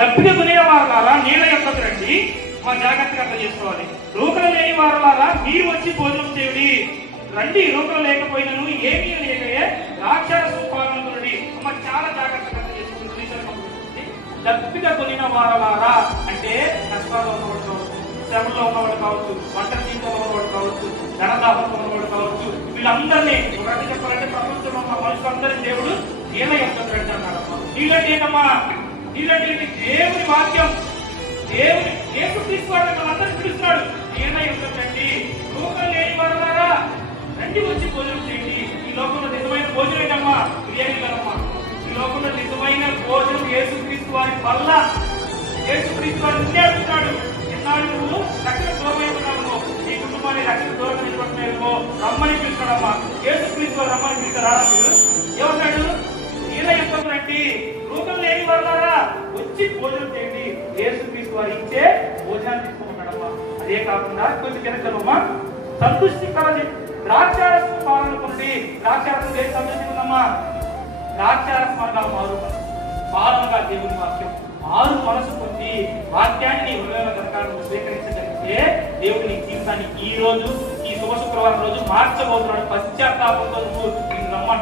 దప్పిక కొనే వారులారా నీళ్ళ యొక్క రండి, మా జాగ్రత్తగా అర్థం చేసుకోవాలి. రూకలు లేని వారులారా మీరు వచ్చి భోజనం చేయండి. రండి, రూకలు లేకపోయినను ఏమీ లేకయే రాక్షస పాలనకుడి. అమ్మ చాలా జాగ్రత్తగా అర్థం చేసుకుంటుంది. దప్పిక కొనిన వారులారా అంటే కష్టాల్లో ఉన్నవాడు కావచ్చు, శ్రమలో ఉన్నవాడు కావచ్చు, ఒంటరి జీవితంలో ఉన్నవాడు కావచ్చు, ధనదాహంలో ఉన్నవాడు కావచ్చు, వీళ్ళందరినీ ఒకటి చెప్పాలంటే ప్రపంచంలో ఉన్న మనుషులందరినీ దేవుడు నీళ్ళ యొక్క రండి అన్నాడమ్మా. నీళ్ళంటే ఏంటమ్మా? నీళ్ళంటే దేవుని వాక్యం, దేవుని యేసు తీసుకోవడం వాళ్ళందరినీ పిలుస్తున్నాడు. నీళ్ళ యొక్క రండి, రూకలు లేని వారులారా రండి వచ్చి భోజనం చేయండి. ఈ లోకంలో నిజమైన భోజనం ఏంటమ్మా? బిర్యానీ కదమ్మా. ఈ లోకంలో నిజమైన భోజనం యేసుక్రీస్తు వారి వల్ల. యేసుక్రీస్తు వారు నిన్నేడుతున్నాడు. ఎన్నాడు నువ్వు రక్షణ దూరమైపోయినావు, నీ కుటుంబాన్ని రక్షణ దూరం నిలబడుతున్నావు, రమ్మని పిలుస్తాడమ్మా. యేసుక్రీస్తు వారు రమ్మని పిలుస్తారా? మీరు ఏమన్నాడు? నీళ్ళ యొక్క రండి, రూకలు లేని వారులారా వచ్చి భోజనం చేయండి. యేసుక్రీస్తు వారు ఇచ్చే భోజనాన్ని తీసుకోమన్నాడమ్మా. అదే కాకుండా కొంచెం కిందమ్మా, సంతృష్టి కలది ద్రాక్షారసం పాలన పొంది. ద్రాక్షారసం దేని సంతృష్టి ఉందమ్మా? ద్రాక్షారసం అనగా మారు మనసు, పాలనగా దేవుని వాక్యం. మారు మనసు పొంది వాక్యాన్ని నీ హృదయంలో కనుక స్వీకరించగలిగితే దేవుడు నీ జీవితాన్ని ఈ రోజు, ఈ శుభ శుక్రవారం రోజు మార్చబోతున్నాడు. పశ్చాత్తాపంతో నువ్వు రమ్మని